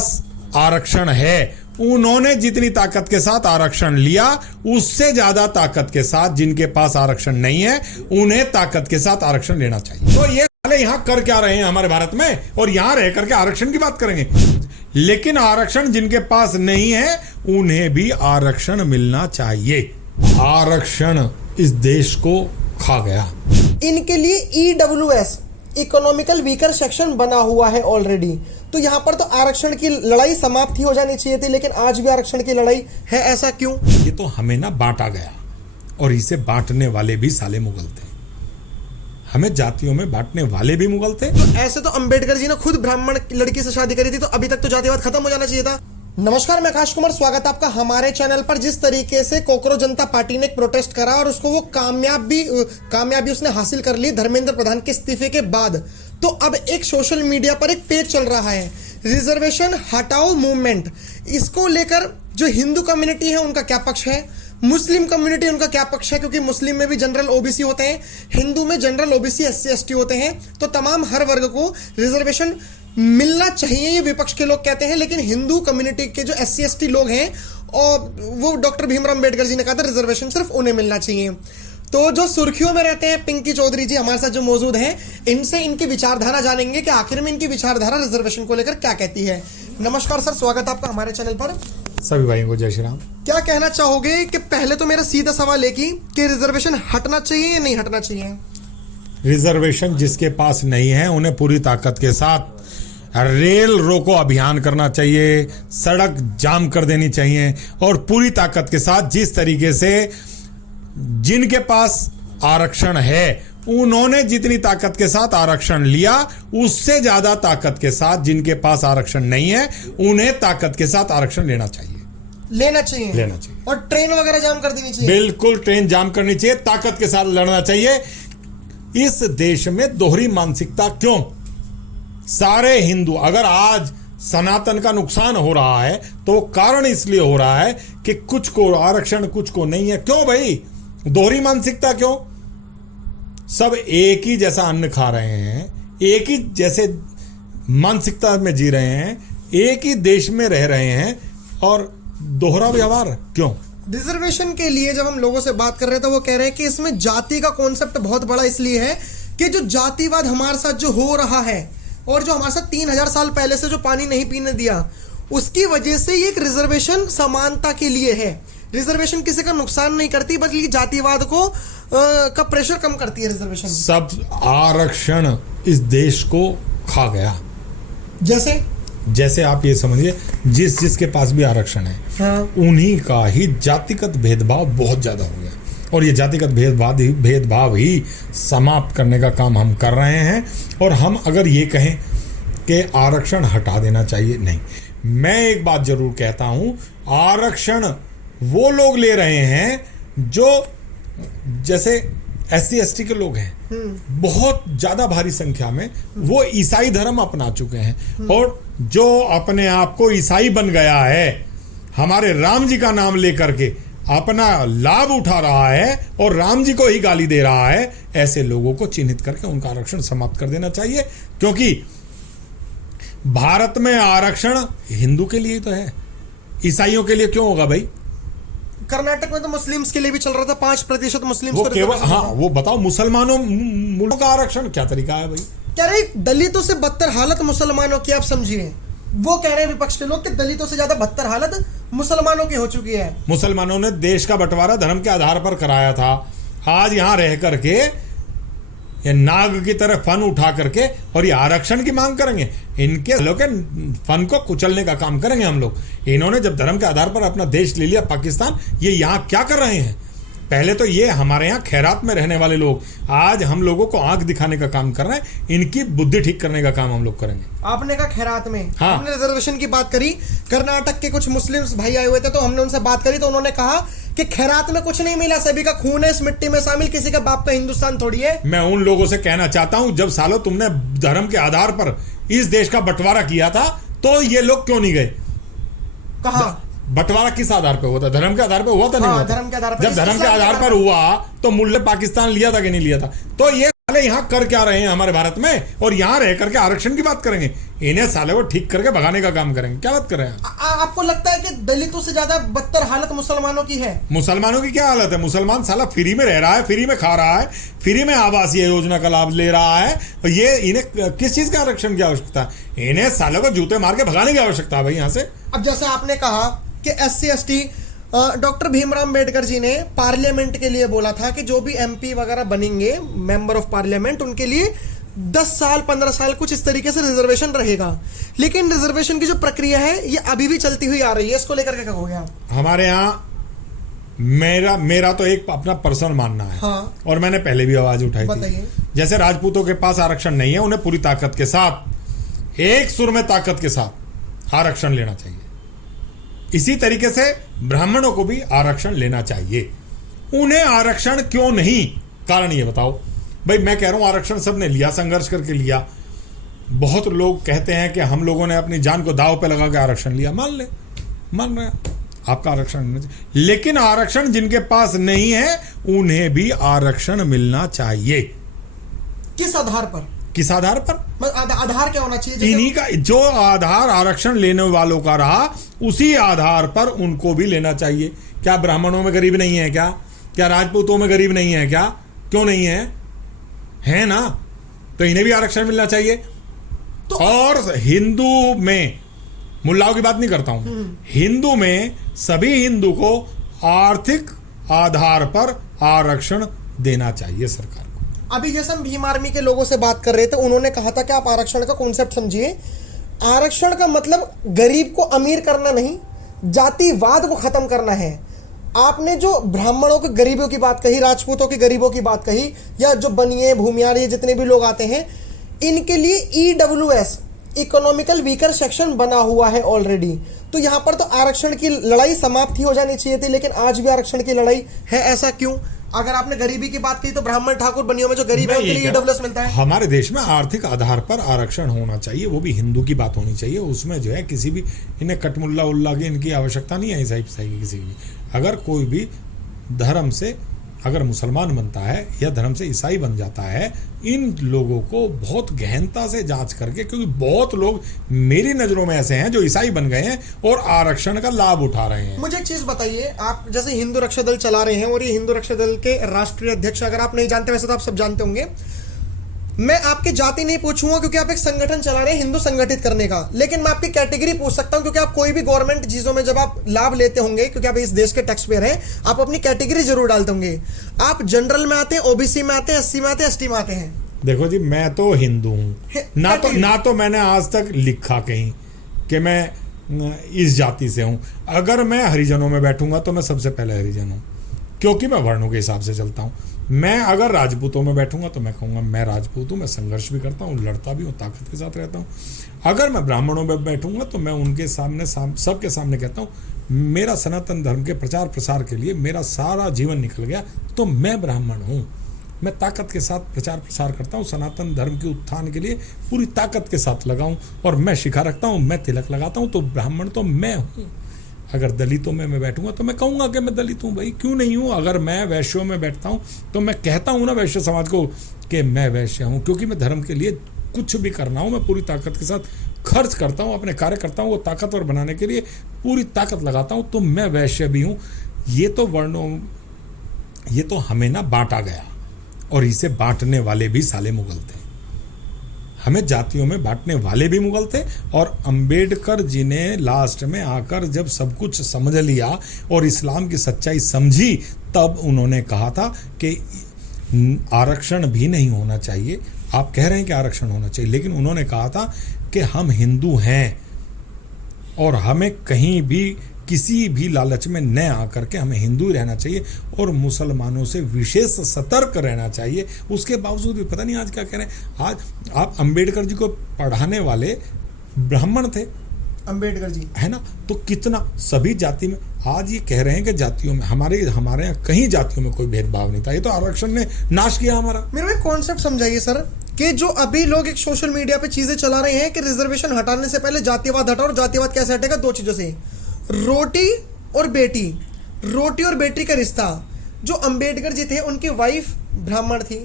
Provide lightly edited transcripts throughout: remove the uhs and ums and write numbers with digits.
पास आरक्षण है उन्होंने जितनी ताकत के साथ आरक्षण लिया उससे ज्यादा ताकत के साथ जिनके पास आरक्षण नहीं है उन्हें ताकत के साथ आरक्षण लेना चाहिए। तो ये साले यहां कर क्या रहे हैं हमारे भारत में, और यहां रह करके आरक्षण की बात करेंगे। लेकिन आरक्षण जिनके पास नहीं है उन्हें भी आरक्षण मिलना चाहिए। आरक्षण इस देश को खा गया। इनके लिए EWS इकोनॉमिकल वीकर सेक्शन बना हुआ है ऑलरेडी। तो यहाँ पर तो आरक्षण की लड़ाई समाप्त ही हो जानी चाहिए थी, लेकिन आज भी आरक्षण की लड़ाई है। ऐसा क्यों? ये तो हमें ना बांटा गया, और इसे बांटने वाले भी साले मुगल थे। हमें जातियों में बांटने वाले भी मुगल थे। तो ऐसे तो अंबेडकर जी ने खुद ब्राह्मण लड़की से शादी करी थी, तो अभी तक तो जातिवाद खत्म हो जाना चाहिए था। नमस्कार, मैं आकाश कुमार, स्वागत है आपका हमारे चैनल पर। जिस तरीके से कोकरोच जनता पार्टी ने एक प्रोटेस्ट करा और उसको वो कामयाबी उसने हासिल कर ली धर्मेंद्र प्रधान के इस्तीफे के बाद, तो अब एक सोशल मीडिया पर एक पेज चल रहा है, रिजर्वेशन हटाओ मूवमेंट। इसको लेकर जो हिंदू कम्युनिटी है उनका क्या पक्ष है, मुस्लिम कम्युनिटी उनका क्या पक्ष है, क्योंकि मुस्लिम में भी जनरल ओबीसी होते हैं, हिंदू में जनरल ओबीसी SC ST होते हैं। तो तमाम हर वर्ग को रिजर्वेशन मिलना चाहिए, ये विपक्ष के लोग कहते हैं। लेकिन हिंदू कम्युनिटी के जो SC ST लोग हैं, और वो डॉक्टर भीमराव अंबेडकर जी ने कहा था रिजर्वेशन सिर्फ उन्हें मिलना चाहिए। तो जो सुर्खियों में रहते हैं पिंकी चौधरी जी हमारे साथ जो मौजूद हैं, इनसे इनकी विचारधारा जानेंगे कि आखिर में इनकी विचारधारा रिजर्वेशन को लेकर क्या कहती है। नमस्कार सर, स्वागत है आपका हमारे चैनल पर। सभी भाइयों को जय श्री राम। क्या कहना चाहोगे कि पहले तो मेरा सीधा सवाल है कि रिजर्वेशन हटना चाहिए या नहीं हटना चाहिए? रिजर्वेशन जिसके पास नहीं है उन्हें पूरी ताकत के साथ रेल रोको अभियान करना चाहिए, सड़क जाम कर देनी चाहिए, और पूरी ताकत के साथ जिस तरीके से जिनके पास आरक्षण है उन्होंने जितनी ताकत के साथ आरक्षण लिया उससे ज्यादा ताकत के साथ जिनके पास आरक्षण नहीं है उन्हें ताकत के साथ आरक्षण लेना चाहिए। लेना चाहिए। और ट्रेन वगैरह जाम कर देनी चाहिए। बिल्कुल, ट्रेन जाम करनी चाहिए, ताकत के साथ लड़ना चाहिए। इस देश में दोहरी मानसिकता क्यों? सारे हिंदू, अगर आज सनातन का नुकसान हो रहा है तो कारण इसलिए हो रहा है कि कुछ को आरक्षण कुछ को नहीं है। क्यों भाई? दोहरी मानसिकता क्यों? सब एक ही जैसा अन्न खा रहे हैं, एक ही जैसे मानसिकता में जी रहे हैं, एक ही देश में रह रहे हैं, और दोहरा व्यवहार क्यों? रिजर्वेशन के लिए जब हम लोगों से बात कर रहे थे वो कह रहे हैं कि इसमें जाति का कॉन्सेप्ट बहुत बड़ा इसलिए है कि जो जातिवाद हमारे साथ जो हो रहा है, और जो हमारे साथ 3000 साल पहले से जो पानी नहीं पीने दिया, उसकी वजह से ये एक रिजर्वेशन समानता के लिए है। रिजर्वेशन किसी का नुकसान नहीं करती, बल्कि जातिवाद को का प्रेशर कम करती है रिजर्वेशन। सब आरक्षण इस देश को खा गया। जैसे आप ये समझिए, जिसके पास भी आरक्षण है, हाँ, उन्हीं का ही जातिगत भेदभाव बहुत ज्यादा हो गया, और ये जातिगत भेदभाव ही समाप्त करने का काम हम कर रहे हैं। और हम अगर ये कहें कि आरक्षण हटा देना चाहिए, नहीं, मैं एक बात जरूर कहता हूं, आरक्षण वो लोग ले रहे हैं जो जैसे SC ST के लोग हैं, बहुत ज्यादा भारी संख्या में वो ईसाई धर्म अपना चुके हैं, और जो अपने आप को ईसाई बन गया है, हमारे राम जी का नाम लेकर के अपना लाभ उठा रहा है और राम जी को ही गाली दे रहा है, ऐसे लोगों को चिन्हित करके उनका आरक्षण समाप्त कर देना चाहिए। क्योंकि भारत में आरक्षण हिंदू के लिए तो है, ईसाइयों के लिए क्यों होगा भाई? कर्नाटक में तो मुस्लिम्स के लिए भी चल रहा था, 5% मुस्लिम। वो केवल, हाँ, वो बताओ मुसलमानों का आरक्षण क्या तरीका है भाई? कह रहे दलितों से बदतर हालत मुसलमानों की, आप समझिए। वो कह रहे हैं विपक्ष के लोग कि दलितों से ज्यादा बदतर हालत मुसलमानों की हो चुकी है। मुसलमानों ने देश का बंटवारा धर्म के आधार पर कराया था। आज यहां रह करके ये नाग की तरह फन उठा करके और ये आरक्षण की मांग करेंगे, इनके लोग के फन को कुचलने का काम करेंगे हम लोग। इन्होंने जब धर्म के आधार पर अपना देश ले लिया पाकिस्तान, ये यहाँ क्या कर रहे हैं? पहले तो ये हमारे यहाँ खैरात में रहने वाले लोग आज हम लोगों को आंख दिखाने का काम कर रहे हैं, इनकी बुद्धि ठीक करने का काम हम लोग करेंगे। आपने कहा खैरात में, हाँ, हमने रिजर्वेशन की बात करी, कर्नाटक के कुछ मुस्लिम भाई आए हुए थे तो हमने उनसे बात करी, तो उन्होंने कहा कि खैरात में कुछ नहीं मिला, सभी का खून है इस मिट्टी में शामिल, किसी का बाप का हिंदुस्तान थोड़ी है। मैं उन लोगों से कहना चाहता हूं, जब सालों तुमने धर्म के आधार पर इस देश का बंटवारा किया था तो ये लोग क्यों नहीं गए? कहा बंटवारा किस आधार पे हुआ था? धर्म के आधार पे हुआ था? नहीं हुआ था? धर्म के आधार पर। जब धर्म के आधार पर हुआ तो मुल्ले पाकिस्तान लिया था कि नहीं लिया था? तो ये अरे यहाँ कर क्या रहे हैं हमारे भारत में, और यहाँ रह करके आरक्षण की बात करेंगे। इन्हें साले को ठीक करके भगाने का काम करेंगे। क्या बात कर रहे हैं आपको लगता है कि दलितों से ज्यादा बदतर हालत मुसलमानों की है? मुसलमानों की क्या हालत है? मुसलमान साला फ्री में रह रहा है, फ्री में खा रहा है, फ्री में आवासीय योजना का लाभ ले रहा है। और ये इन्हें किस चीज का आरक्षण की आवश्यकता है? इन्हें सालों को जूते मार के भगाने की आवश्यकता है भाई यहाँ से। अब जैसे आपने कहा कि SC/ST, डॉक्टर भीमराव अंबेडकर जी ने पार्लियामेंट के लिए बोला था कि जो भी MP वगैरह बनेंगे, मेंबर ऑफ पार्लियामेंट, उनके लिए 10 साल 15 साल कुछ इस तरीके से रिजर्वेशन रहेगा। लेकिन रिजर्वेशन की जो प्रक्रिया है ये अभी भी चलती हुई आ रही है, इसको लेकर के क्या कहोगे आप? हमारे यहाँ मेरा तो एक अपना पर्सनल मानना है। हाँ। और मैंने पहले भी आवाज उठाई थी। जैसे राजपूतों के पास आरक्षण नहीं है, उन्हें पूरी ताकत के साथ, एक सुर में ताकत के साथ आरक्षण लेना चाहिए। इसी तरीके से ब्राह्मणों को भी आरक्षण लेना चाहिए। उन्हें आरक्षण क्यों नहीं? कारण ये बताओ भाई। मैं कह रहा हूं आरक्षण सबने लिया, संघर्ष करके लिया। बहुत लोग कहते हैं कि हम लोगों ने अपनी जान को दांव पे लगा के आरक्षण लिया। मान रहे हैं आपका आरक्षण मिलना चाहिए, लेकिन आरक्षण जिनके पास नहीं है उन्हें भी आरक्षण मिलना चाहिए। किस आधार पर? किस आधार पर? आधार क्या होना चाहिए? इन्हीं का जो आधार आरक्षण लेने वालों का रहा, उसी आधार पर उनको भी लेना चाहिए। क्या ब्राह्मणों में गरीब नहीं है क्या? क्या राजपूतों में गरीब नहीं है क्या? क्यों नहीं है ना? तो इन्हें भी आरक्षण मिलना चाहिए। तो और हिंदू में, मुल्लाओं की बात नहीं करता हूं, हिंदू में सभी हिंदू को आर्थिक आधार पर आरक्षण देना चाहिए सरकार को। अभी जैसे हम भीम आर्मी के लोगों से बात कर रहे थे, उन्होंने कहा था कि आप आरक्षण का कॉन्सेप्ट समझिए। आरक्षण का मतलब गरीब को अमीर करना नहीं, जातिवाद को खत्म करना है। आपने जो ब्राह्मणों की गरीबों की बात कही, राजपूतों की गरीबों की बात कही, या जो बनिए भूमियार ये जितने भी लोग आते हैं, इनके लिए EWS इकोनॉमिकल वीकर सेक्शन बना हुआ है ऑलरेडी। तो यहाँ पर तो आरक्षण की लड़ाई समाप्त ही हो जानी चाहिए थी, लेकिन आज भी आरक्षण की लड़ाई है। ऐसा क्यों? अगर आपने गरीबी की बात की तो ब्राह्मण ठाकुर बनियों में जो गरीब है उनके लिए EWS मिलता है। हमारे देश में आर्थिक आधार पर आरक्षण होना चाहिए, वो भी हिंदू की बात होनी चाहिए। उसमें जो है किसी भी इन्हें कटमुल्ला उल्ला की इनकी आवश्यकता नहीं है। ईसाई की किसी भी, अगर कोई भी धर्म से अगर मुसलमान बनता है या धर्म से ईसाई बन जाता है, इन लोगों को बहुत गहनता से जांच करके, क्योंकि बहुत लोग मेरी नजरों में ऐसे हैं जो ईसाई बन गए हैं और आरक्षण का लाभ उठा रहे हैं। मुझे एक चीज बताइए, आप जैसे हिंदू रक्षा दल चला रहे हैं और ये हिंदू रक्षा दल के राष्ट्रीय अध्यक्ष, अगर आप नहीं जानते, वैसे तो आप सब जानते होंगे, मैं आपकी जाति नहीं पूछूंगा क्योंकि आप एक संगठन चला रहे हैं हिंदू संगठित करने का, लेकिन मैं आपकी कैटेगरी पूछ सकता हूं क्योंकि आप कोई भी गवर्नमेंट चीजों में जब आप लाभ लेते होंगे, क्योंकि आप इस देश के टैक्स पेयर हैं, आप अपनी कैटेगरी जरूर डालते होंगे। आप जनरल में आते हैं, OBC में आते हैं, SC में आते हैं, ST में आते हैं? देखो जी, मैं तो हिंदू हूं, ना तो मैंने आज तक लिखा कहीं कि मैं इस जाति से हूं। अगर मैं हरिजनों में बैठूंगा तो मैं सबसे पहले हरिजन हूं, क्योंकि मैं वर्णों के हिसाब से चलता हूं। मैं अगर राजपूतों में बैठूंगा तो मैं कहूँगा मैं राजपूत हूँ, मैं संघर्ष भी करता हूँ, लड़ता भी हूँ, ताकत के साथ रहता हूँ। अगर मैं ब्राह्मणों में बैठूंगा तो मैं उनके सामने सबके सामने कहता हूँ मेरा सनातन धर्म के प्रचार प्रसार के लिए मेरा सारा जीवन निकल गया, तो मैं ब्राह्मण हूँ। मैं ताकत के साथ प्रचार प्रसार करता हूँ, सनातन धर्म के उत्थान के लिए पूरी ताकत के साथ लगाऊँ, और मैं शिखा रखता हूँ, मैं तिलक लगाता हूँ, तो ब्राह्मण तो मैं हूँ। अगर दलितों में मैं बैठूंगा तो मैं कहूँगा कि मैं दलित हूँ, भाई क्यों नहीं हूँ। अगर मैं वैश्यों में बैठता हूँ तो मैं कहता हूँ ना वैश्य समाज को कि मैं वैश्य हूँ, क्योंकि मैं धर्म के लिए कुछ भी करना हूँ, मैं पूरी ताकत के साथ खर्च करता हूँ, अपने कार्य करता हूँ, वो ताकतवर बनाने के लिए पूरी ताकत लगाता हूँ, तो मैं वैश्य भी हूँ। ये तो वर्णों, ये तो हमें ना बांटा गया, और इसे बांटने वाले भी साले मुगल थे। हमें जातियों में बांटने वाले भी मुगल थे, और अंबेडकर जी ने लास्ट में आकर जब सब कुछ समझ लिया और इस्लाम की सच्चाई समझी, तब उन्होंने कहा था कि आरक्षण भी नहीं होना चाहिए। आप कह रहे हैं कि आरक्षण होना चाहिए, लेकिन उन्होंने कहा था कि हम हिंदू हैं और हमें कहीं भी किसी भी लालच में न आकर के हमें हिंदू ही रहना चाहिए और मुसलमानों से विशेष सतर्क रहना चाहिए। उसके बावजूद भी पता नहीं आज क्या कह रहे हैं। आज आप अंबेडकर जी को पढ़ाने वाले ब्राह्मण थे, अंबेडकर जी, है ना, तो कितना सभी जाति में आज ये कह रहे हैं कि जातियों में हमारे यहाँ कहीं जातियों में कोई भेदभाव नहीं था। ये तो आरक्षण ने नाश किया हमारा। मेरे को एक कॉन्सेप्ट समझाइए सर, कि जो अभी लोग एक सोशल मीडिया पे चीजें चला रहे हैं कि रिजर्वेशन हटाने से पहले जातिवाद हटाओ, और जातिवाद कैसे हटेगा? दो चीजों से, रोटी और बेटी, रोटी और बेटी का रिश्ता। जो अंबेडकर जी थे उनकी वाइफ ब्राह्मण थी,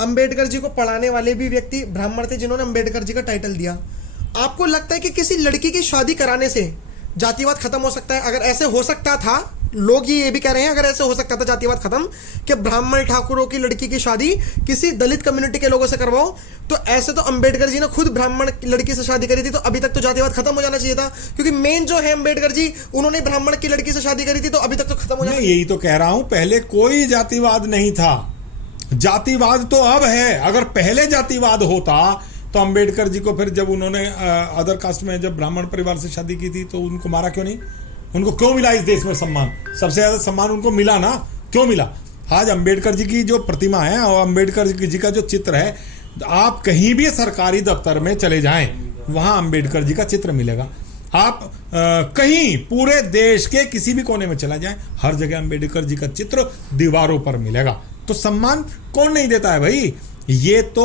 अंबेडकर जी को पढ़ाने वाले भी व्यक्ति ब्राह्मण थे जिन्होंने अंबेडकर जी का टाइटल दिया। आपको लगता है कि किसी लड़की की शादी कराने से जातिवाद खत्म हो सकता है? अगर ऐसे हो सकता था, लोग ये भी कह रहे हैं अगर ऐसे हो सकता था जातिवाद खत्म, कि ब्राह्मण ठाकुरों की लड़की की शादी किसी दलित कम्युनिटी के लोगों से करवाओ, तो ऐसे तो अंबेडकर जी ने खुद ब्राह्मण लड़की से शादी करी थी, तो अभी तक तो जातिवाद खत्म हो जाना चाहिए था। क्योंकि मेन जो है अंबेडकर जी, उन्होंने ब्राह्मण की लड़की से शादी करी थी, तो अभी तक तो खत्म हो जाना। यही तो कह रहा हूं, पहले कोई जातिवाद नहीं था, जातिवाद तो अब है। अगर पहले जातिवाद होता तो अंबेडकर जी को फिर जब उन्होंने अदर कास्ट में जब ब्राह्मण परिवार से शादी की थी तो उनको मारा क्यों नहीं? उनको क्यों मिला इस देश में सम्मान? सबसे ज्यादा सम्मान उनको मिला ना, क्यों मिला? आज अंबेडकर जी की जो प्रतिमा है और अंबेडकर जी का जो चित्र है, आप कहीं भी सरकारी दफ्तर में चले जाएं, वहां अंबेडकर जी का चित्र मिलेगा। आप कहीं पूरे देश के किसी भी कोने में चला जाएं, हर जगह अंबेडकर जी का चित्र दीवारों पर मिलेगा। तो सम्मान कौन नहीं देता है भाई? ये तो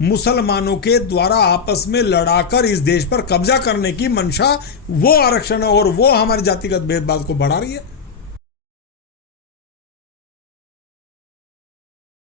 मुसलमानों के द्वारा आपस में लड़ाकर इस देश पर कब्जा करने की मंशा, वो आरक्षण और वो हमारे जातिगत भेदभाव को बढ़ा रही है।